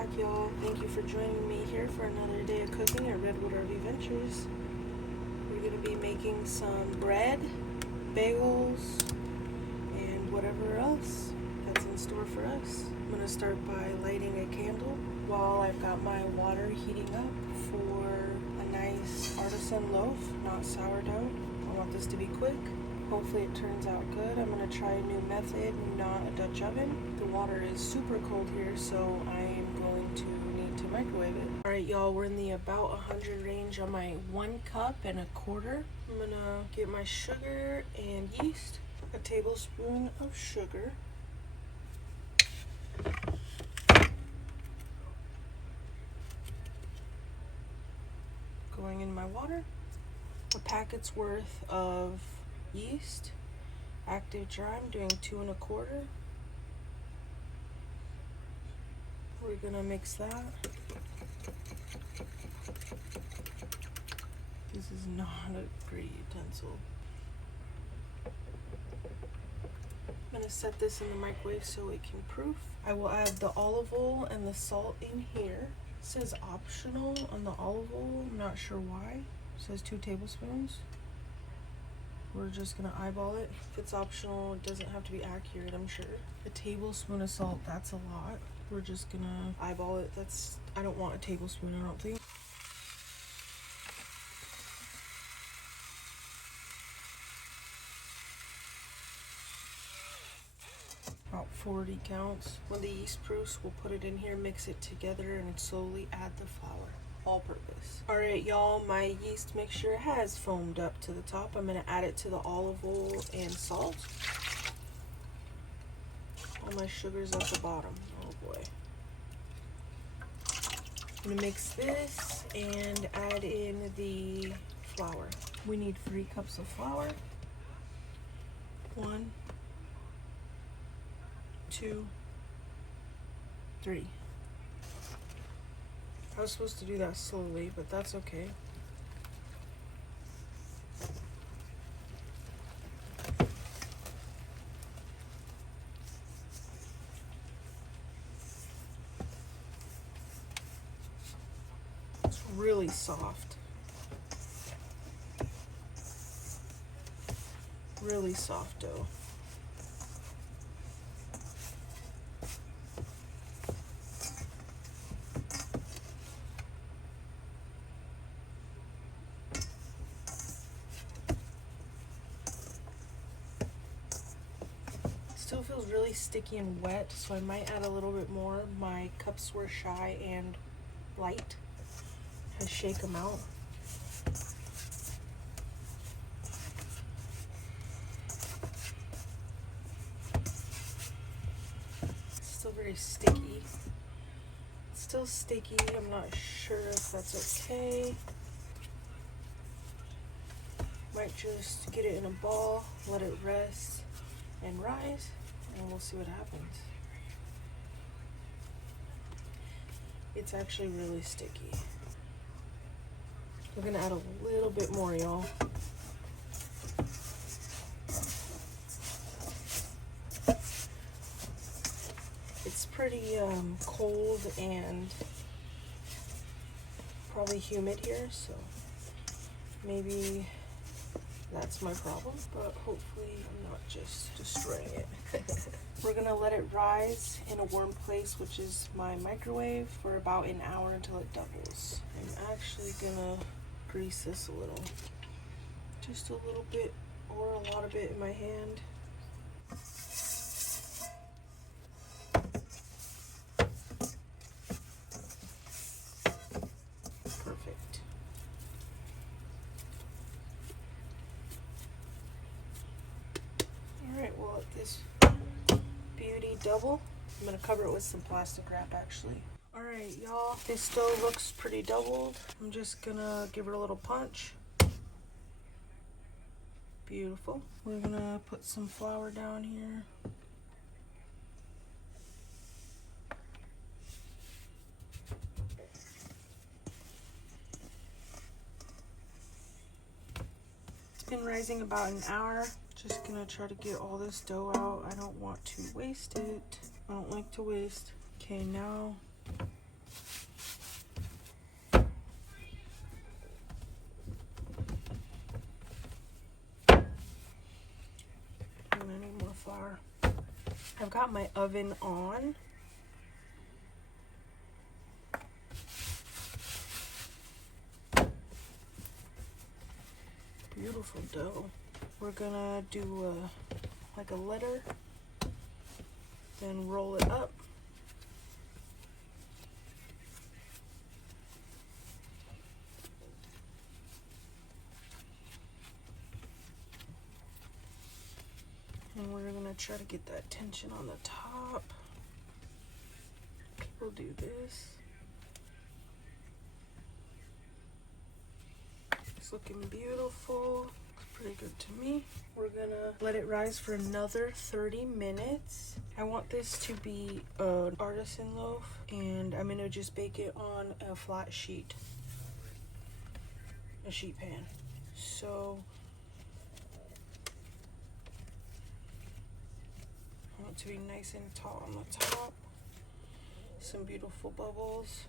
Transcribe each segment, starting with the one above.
back, y'all. Thank you for joining me here for another day of cooking at Redwood RV Ventures. We're going to be making some bread, bagels, and whatever else that's in store for us. I'm going to start by lighting a candle while I've got my water heating up for a nice artisan loaf, not sourdough. I want this to be quick. Hopefully it turns out good. I'm going to try a new method, not a Dutch oven. The water is super cold here, so I am going to need to microwave it. Alright y'all, we're in the about 100 range on my 1 cup and a quarter. I'm going to get my sugar and yeast, a tablespoon of sugar. Going in my water. A packet's worth of yeast, active dry. I'm doing 2 1/4. We're gonna mix that. This is not a great utensil. I'm gonna set this in the microwave so it can proof. I will add the olive oil and the salt in here. It says optional on the olive oil. I'm not sure why. It says 2 tablespoons. We're just gonna eyeball it. If it's optional, it doesn't have to be accurate, I'm sure. A tablespoon of salt, that's a lot. We're just gonna eyeball it. I don't want a tablespoon, I don't think. About 40 counts. When the yeast proofs, we'll put it in here, mix it together, and slowly add the flour. All purpose. Alright y'all, my yeast mixture has foamed up to the top. I'm going to add it to the olive oil and salt. All my sugar's at the bottom. Oh boy. I'm going to mix this and add in the flour. We need 3 cups of flour. 1, 2, 3. I was supposed to do that slowly, but that's okay. It's really soft. Really soft dough. Still feels really sticky and wet, so I might add a little bit more. My cups were shy and light. I shake them out. Still very sticky. It's still sticky. I'm not sure if that's okay. Might just get it in a ball, let it rest and rise, and we'll see what happens. It's actually really sticky. We're gonna add a little bit more, y'all. It's pretty cold and probably humid here, so maybe that's my problem, but hopefully I'm not just destroying it. We're gonna let it rise in a warm place, which is my microwave, for about an hour until it doubles. I'm actually gonna grease this a little. Just a little bit or a lot of it in my hand. Perfect. Alright, we'll let this beauty double. I'm gonna cover it with some plastic wrap actually. Alright y'all, this dough looks pretty doubled. I'm just gonna give it a little punch. Beautiful. We're gonna put some flour down here. It's been rising about an hour. Just gonna try to get all this dough out. I don't want to waste it. I don't like to waste. Okay, now got my oven on. Beautiful dough. We're gonna do like a letter, then roll it up. And we're gonna try to get that tension on the top. We'll do this. It's looking beautiful. Looks pretty good to me. We're gonna let it rise for another 30 minutes. I want this to be an artisan loaf, and I'm gonna just bake it on a flat sheet, a sheet pan. So I want it to be nice and taut on the top. Some beautiful bubbles.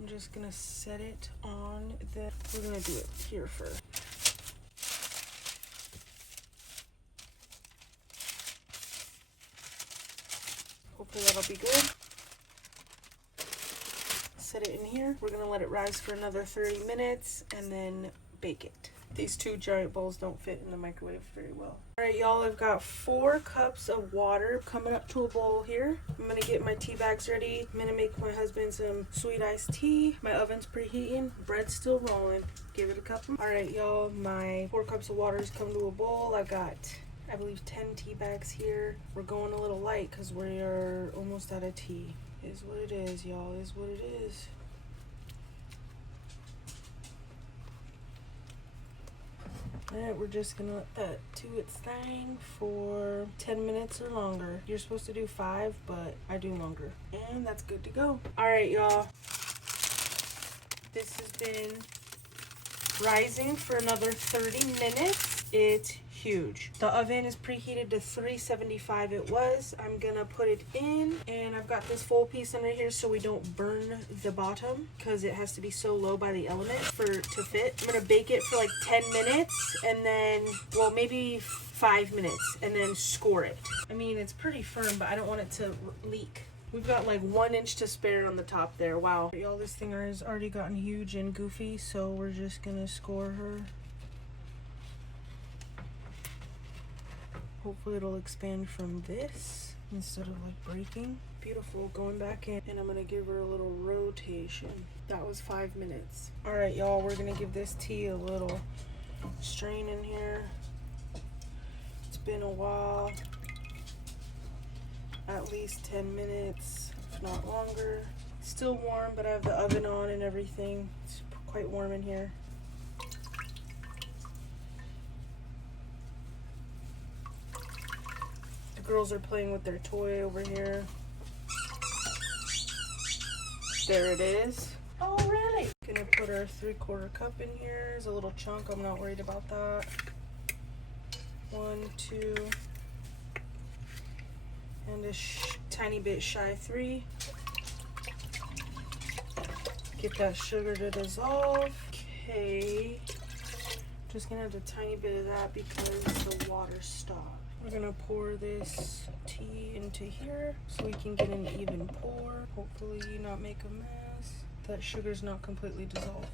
I'm just gonna set it on we're gonna do it here first. Hopefully that'll be good. Set it in here. We're gonna let it rise for another 30 minutes and then bake it. These two giant bowls don't fit in the microwave very well. All right, y'all, I've got 4 cups of water coming up to a bowl here. I'm gonna get my tea bags ready. I'm gonna make my husband some sweet iced tea. My oven's preheating, bread's still rolling. Give it a couple. All right, y'all, my 4 cups of water's come to a bowl. I've got, I believe, 10 tea bags here. We're going a little light because we are almost out of tea. Is what it is, y'all, is what it is. Alright, we're just gonna let that do its thing for 10 minutes or longer. You're supposed to do 5, but I do longer. And that's good to go. Alright, y'all. This has been rising for another 30 minutes. It's huge. The oven is preheated to 375 it was. I'm gonna put it in, and I've got this full piece under here so we don't burn the bottom because it has to be so low by the elements to fit. I'm gonna bake it for like 10 minutes and then, well, maybe 5 minutes, and then score it. I mean, it's pretty firm, but I don't want it to leak. We've got like 1 inch to spare on the top there. Wow. Y'all, this thing has already gotten huge and goofy, so we're just gonna score her. Hopefully it'll expand from this instead of like breaking. Beautiful. Going back in, and I'm gonna give her a little rotation. That was 5 minutes. All right, y'all, we're gonna give this tea a little strain in here. It's been a while. At least 10 minutes, if not longer. It's still warm, but I have the oven on and everything. It's quite warm in here. The girls are playing with their toy over here. There it is. Oh, really? Gonna put our 3/4 cup in here. There's a little chunk. I'm not worried about that. 1, 2, and a tiny bit shy 3. Get that sugar to dissolve. Okay. Just gonna add a tiny bit of that because the water stopped. We're gonna pour this tea into here so we can get an even pour. Hopefully not make a mess. That sugar's not completely dissolved.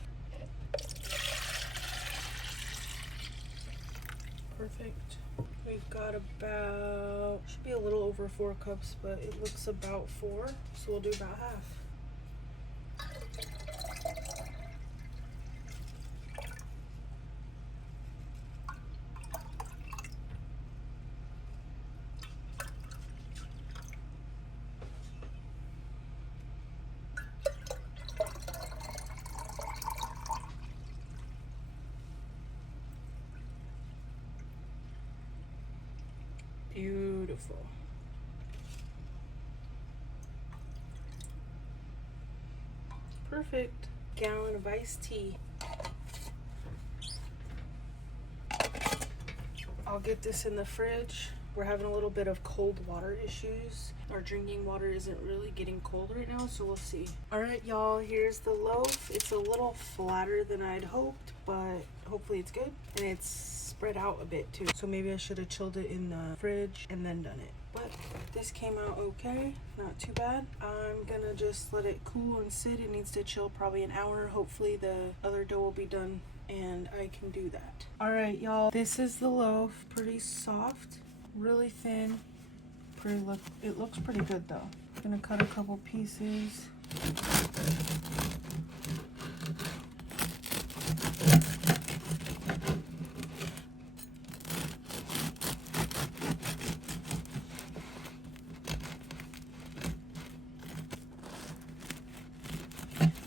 Perfect. We've got about, should be a little over 4 cups, but it looks about 4, so we'll do about half. Beautiful. Perfect. Gallon of iced tea. I'll get this in the fridge. We're having a little bit of cold water issues. Our drinking water isn't really getting cold right now, so we'll see. All right, y'all, here's the loaf. It's a little flatter than I'd hoped, but hopefully it's good. And it's spread out a bit too. So maybe I should have chilled it in the fridge and then done it. But this came out okay, not too bad. I'm gonna just let it cool and sit. It needs to chill probably an hour. Hopefully the other dough will be done and I can do that. All right, y'all, this is the loaf. Pretty soft, really thin. It looks pretty good though. I'm gonna cut a couple pieces.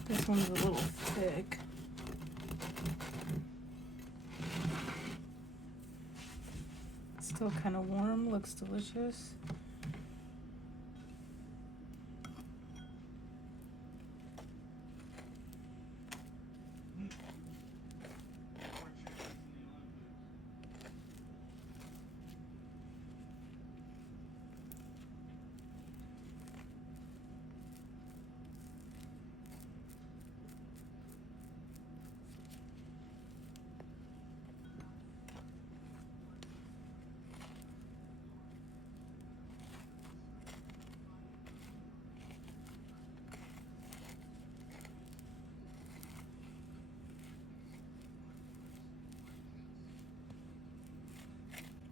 This one's a little thick. Still kind of warm, looks delicious.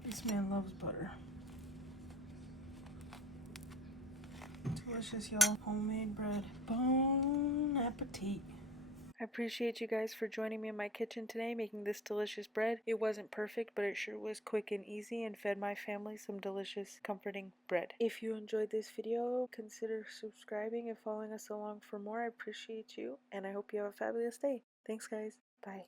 This man loves butter. Delicious, y'all. Homemade bread. Bon appetit. I appreciate you guys for joining me in my kitchen today making this delicious bread. It wasn't perfect, but it sure was quick and easy and fed my family some delicious, comforting bread. If you enjoyed this video, consider subscribing and following us along for more. I appreciate you, and I hope you have a fabulous day. Thanks, guys. Bye.